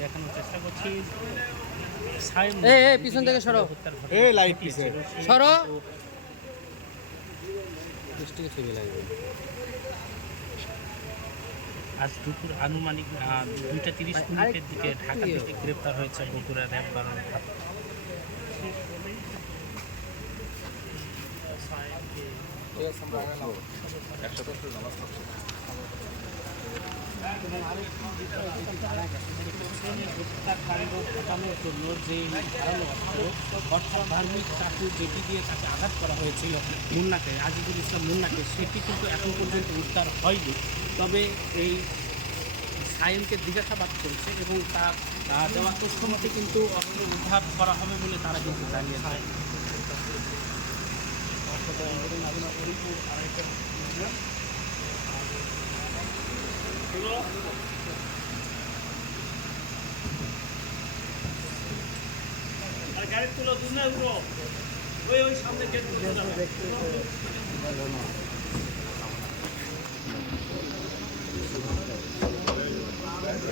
দেখানোর চেষ্টা করছি। পিছন থেকে সরো, লাইট পিছে সরো। আজ দুপুর আনুমানিক 2:30 দিকে ঢাকা থেকে গ্রেপ্তার হয়েছে বগুড়া র্যাব 12 ঘটানোর জন্য যে ধারালো অস্ত্র অর্থাৎ ধার্মিক চাকু যেটি দিয়ে তাকে আঘাত করা হয়েছিল মুন্নাকে, আজিজুল ইসলাম মুন্নাকে, সেটি কিন্তু এখন পর্যন্ত উদ্ধার হয়নি। তবে এই সায়েমকে জিজ্ঞাসাবাদ করেছে এবং তার দেওয়া তথ্য মতে কিন্তু অস্ত্র উদ্ধার করা হবে বলে তারা কিন্তু জানিয়েছে। গাড়ি তুলো দূর না ওই সামনে গেট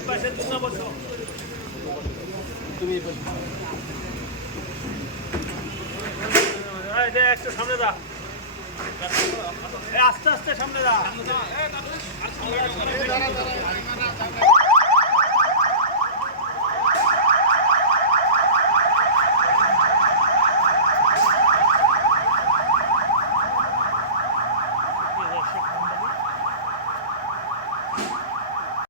পাশে দুনা বসো তুমি একটু সামনে দা, আস্তে আস্তে সামনে দা।